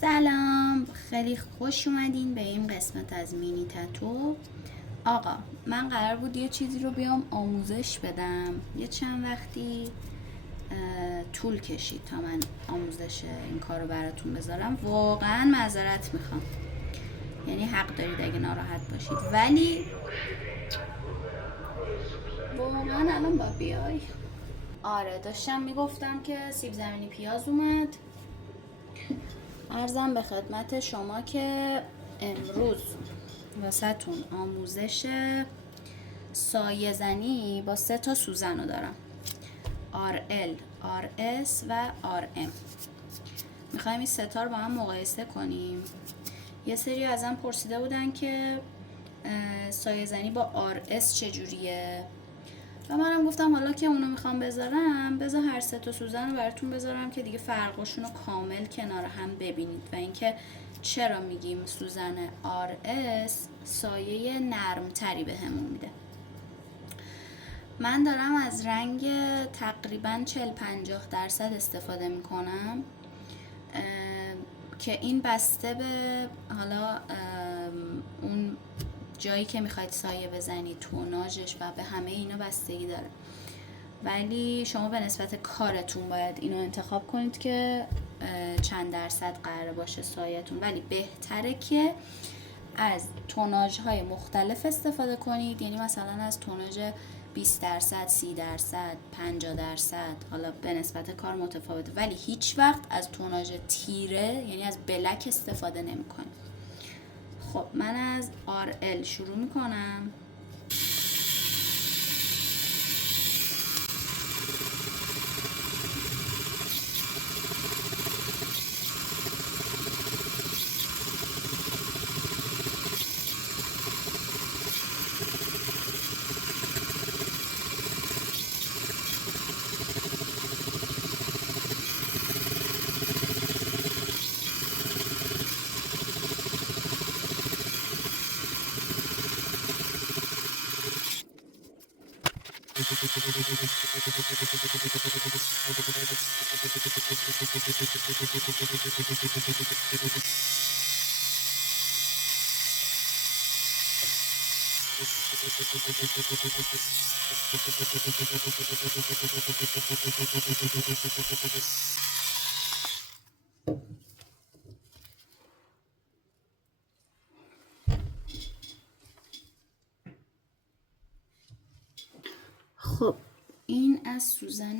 سلام، خیلی خوش اومدین به این قسمت از مینی تتو. آقا من قرار بود یه چیزی رو بیام آموزش بدم، یه چند وقتی طول کشید تا من آموزش این کار رو براتون بذارم. واقعا معذرت میخوام، یعنی حق دارید اگه ناراحت باشید، ولی واقعا الان با بیای. آره داشتم میگفتم که سیب زمینی پیاز اومد. عرضم به خدمت شما که امروز واسهتون آموزش سایه زنی با 3 تا سوزن رو دارم: RL، RS و RM. میخوایم این 3 تا رو با هم مقایسه کنیم. یه سری ازم پرسیده بودن که سایه زنی با RS چجوریه و منم گفتم حالا که اونو میخوام بذارم، بذار هر 3 تا سوزن رو براتون بذارم که دیگه فرقاشون رو کامل کنار هم ببینید و اینکه چرا میگیم سوزن RS سایه نرمتری بهمون میده. من دارم از رنگ تقریبا 40-50% استفاده میکنم که این بسته به حالا اون جایی که میخواید سایه بزنید، توناژش و به همه اینا بستگی داره، ولی شما به نسبت کارتون باید اینو انتخاب کنید که چند درصد قرار باشه سایه‌تون، ولی بهتره که از توناژهای مختلف استفاده کنید، یعنی مثلا از توناژ 20%، 30%، 50%، حالا به نسبت کار متفاوته، ولی هیچ وقت از توناژ تیره یعنی از بلک استفاده نمی‌کنید. خب من از RL شروع میکنم. خب این از سوزن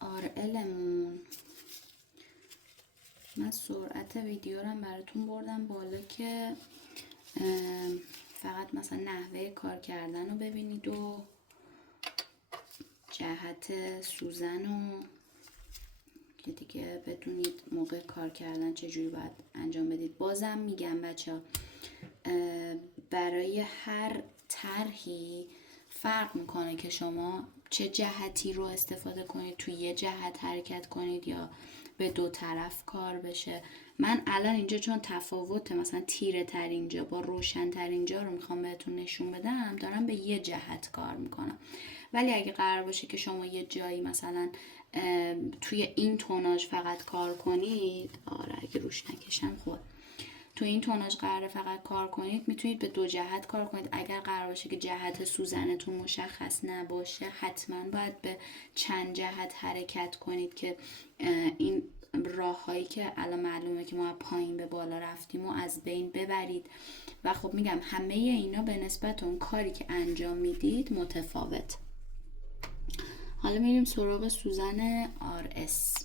RLمون. من سرعت ویدیو رو براتون بردم بالا که فقط مثلا نحوه کار کردن رو ببینید و جهت سوزن رو که دیگه بدونید موقع کار کردن چجوری باید انجام بدید. بازم میگم بچه برای هر طرحی فرق میکنه که شما چه جهتی رو استفاده کنید، توی یه جهت حرکت کنید یا به 2 طرف کار بشه. من الان اینجا چون تفاوت مثلا تیره تر اینجا با روشن تر اینجا رو میخوام بهتون نشون بدم، دارم به یه جهت کار میکنم، ولی اگه قرار باشه که شما یه جایی مثلا توی این توناژ فقط کار کنید، اگه روش نکشم خود تو این توناژ قراره فقط کار کنید، میتونید به 2 جهت کار کنید. اگر قرار باشه که جهت سوزنتون مشخص نباشه، حتما باید به چند جهت حرکت کنید که این راههایی که الان معلومه که ما پایین به بالا رفتیم و از بین ببرید. و خب میگم همه اینا به نسبت اون کاری که انجام میدید متفاوت. حالا میریم سراغ سوزن RS.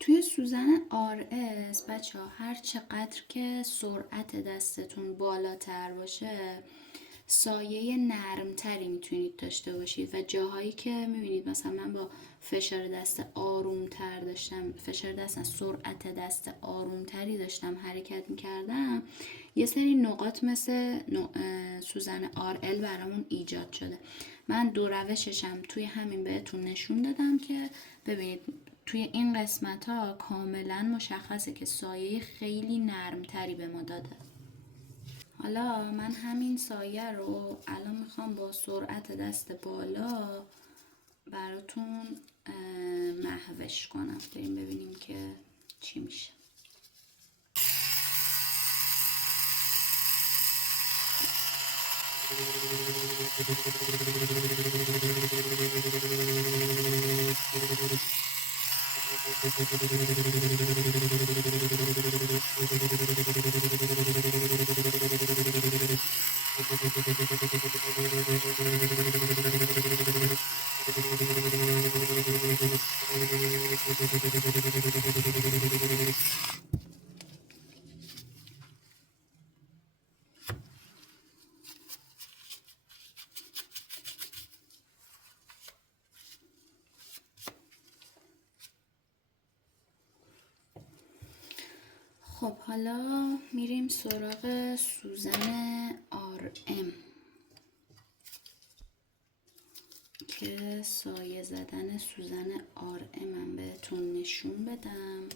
توی سوزن RS بچه ها هر چقدر که سرعت دستتون بالاتر باشه سایه نرمتری میتونید داشته باشید و جاهایی که میبینید مثلا من با فشار دست آرومتر داشتم فشار دست سرعت دست آرومتری داشتم حرکت میکردم یه سری نقاط مثل سوزن RL برامون ایجاد شده. من دو روششم توی همین بهتون نشون دادم که ببینید توی این قسمت ها کاملا مشخصه که سایه خیلی نرمتری به ما داده. حالا من همین سایه رو الان میخوام با سرعت دست بالا براتون محوش کنم. بریم ببینیم که چی میشه. خب حالا میریم سراغ سوزن RM که سایه زدن سوزن RM من بهتون نشون بدم.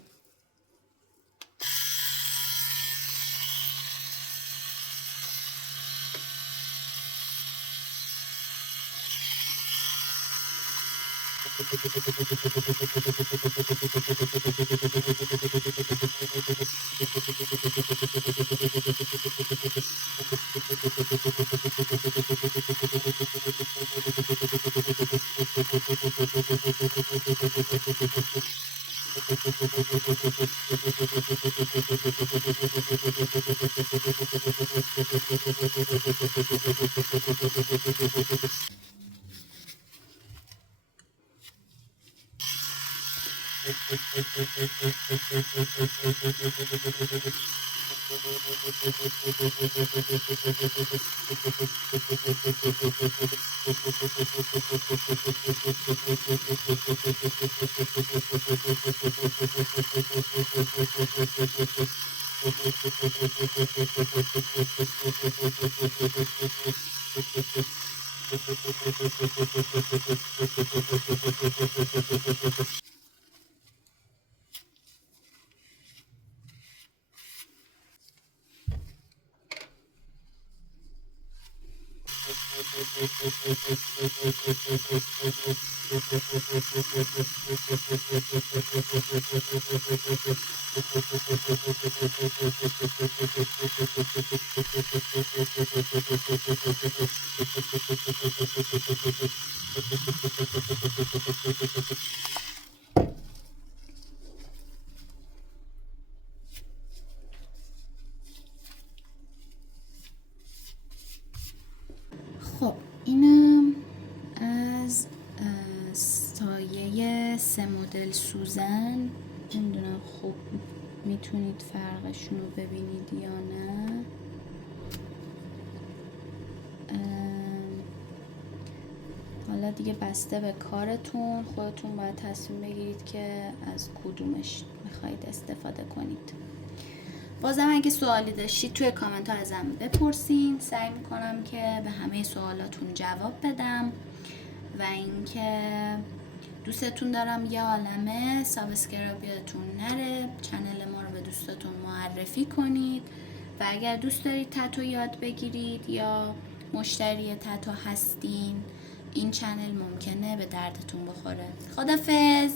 خب اینم از سایه 3 مدل سوزن. نمیدونم خوب میتونید فرقشون رو ببینید یا نه. حالا دیگه بسته به کارتون، خودتون باید تصمیم بگیرید که از کدومش میخواید استفاده کنید. بازم اگه سوالی داشتید توی کامنت ها ازم بپرسین، سعی میکنم که به همه سوالاتون جواب بدم. و اینکه دوستتون دارم، یه عالمه. سابسکرایب یادتون نره، چنل ما رو به دوستاتون معرفی کنید. و اگر دوست دارید تتو یاد بگیرید یا مشتری تتو هستین، این چنل ممکنه به دردتون بخوره. خدافظ.